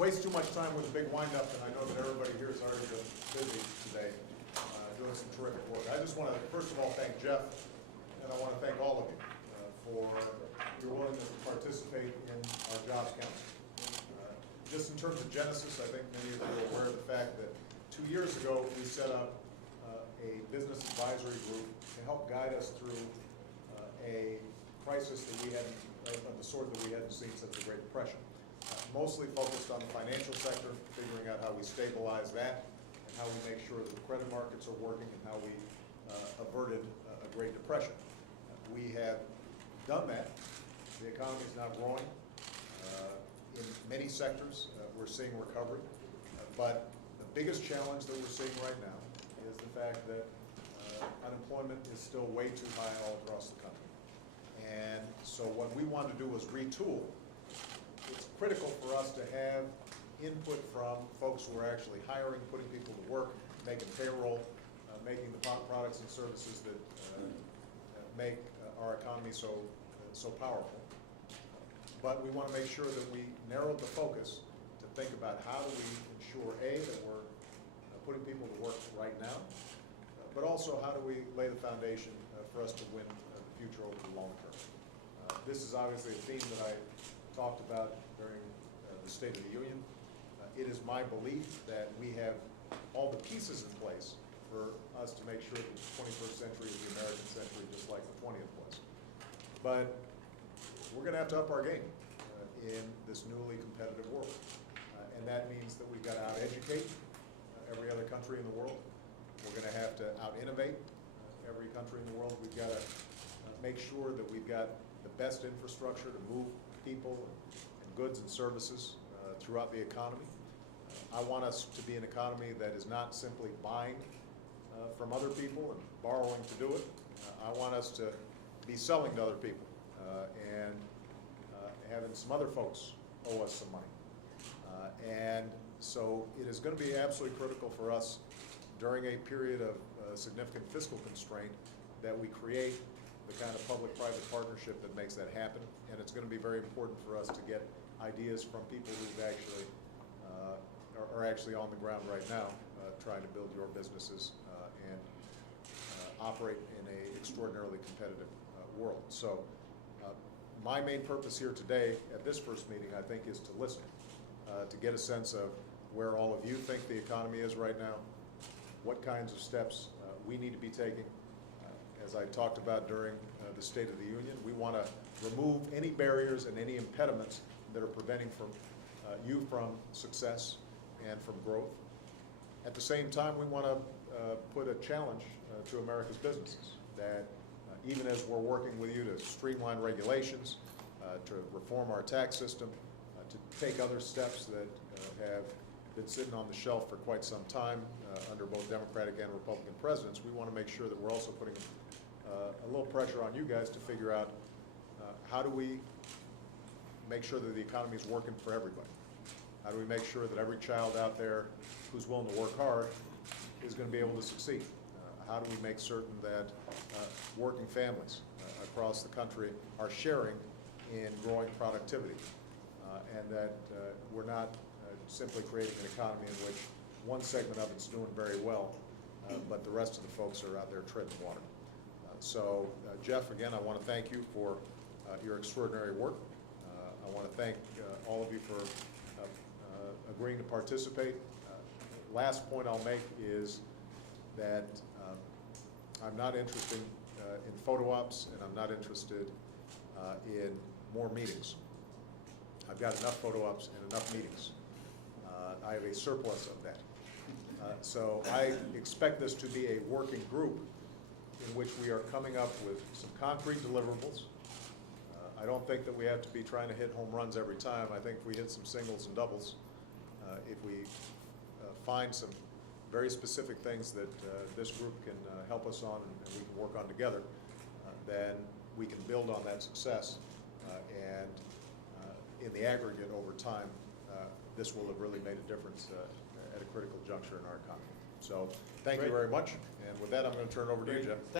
waste too much time with a big wind-up, and I know that everybody here is already busy today doing some terrific work. I just want to, first of all, thank Jeff, and I want to thank all of you for your willingness to participate in our Jobs Council. Just in terms of genesis, I think many of you are aware of the fact that 2 years ago we set up a business advisory group to help guide us through a crisis that we hadn't, of the sort that we hadn't seen since the Great Depression. Mostly focused on the financial sector, figuring out how we stabilize that and how we make sure that the credit markets are working and how we averted a Great Depression. We have done that. The economy is now growing. In many sectors, we're seeing recovery. But the biggest challenge that we're seeing right now is the fact that unemployment is still way too high all across the country. And so what we want to do is retool. It's critical for us to have input from folks who are actually hiring, putting people to work, making payroll, making the products and services that make our economy so powerful. But we want to make sure that we narrowed the focus to think about how do we ensure, A, that we're putting people to work right now, but also how do we lay the foundation for us to win the future over the long term. This is obviously a theme that I talked about during the State of the Union. It is my belief that we have all the pieces in place for us to make sure that the 21st century is the American century just like the 20th was. But we're going to have to up our game in this newly competitive world. And that means that we've got to out-educate every other country in the world. We're going to have to out-innovate every country in the world. We've got to make sure that we've got the best infrastructure to move people and goods and services throughout the economy. I want us to be an economy that is not simply buying from other people and borrowing to do it. I want us to be selling to other people and having some other folks owe us some money. And so it is going to be absolutely critical for us during a period of significant fiscal constraint that we create the kind of public-private partnership that makes that happen. And it's going to be very important for us to get ideas from people who actually are actually on the ground right now trying to build your businesses and operate in an extraordinarily competitive world. So my main purpose here today at this first meeting, I think, is to listen, to get a sense of where all of you think the economy is right now, what kinds of steps we need to be taking. As I talked about during the State of the Union, we want to remove any barriers and any impediments that are preventing you from success and from growth. At the same time, we want to put a challenge to America's businesses that even as we're working with you to streamline regulations, to reform our tax system, to take other steps that have been sitting on the shelf for quite some time under both Democratic and Republican presidents, we want to make sure that we're also putting a little pressure on you guys to figure out how do we make sure that the economy is working for everybody? How do we make sure that every child out there who's willing to work hard is going to be able to succeed? How do we make certain that working families across the country are sharing in growing productivity and that we're not simply creating an economy in which one segment of it's doing very well, but the rest of the folks are out there treading water. So, Jeff, again, I want to thank you for your extraordinary work. I want to thank all of you for agreeing to participate. Last point I'll make is that I'm not interested in photo ops, and I'm not interested in more meetings. I've got enough photo ops and enough meetings. I have a surplus of that. So I expect this to be a working group in which we are coming up with some concrete deliverables. I don't think that we have to be trying to hit home runs every time. I think if we hit some singles and doubles, if we find some very specific things that this group can help us on and we can work on together, then we can build on that success. And in the aggregate over time, this will have really made a difference at a critical juncture in our economy. So thank you very much. And with that, I'm going to turn it over to you, Jeff.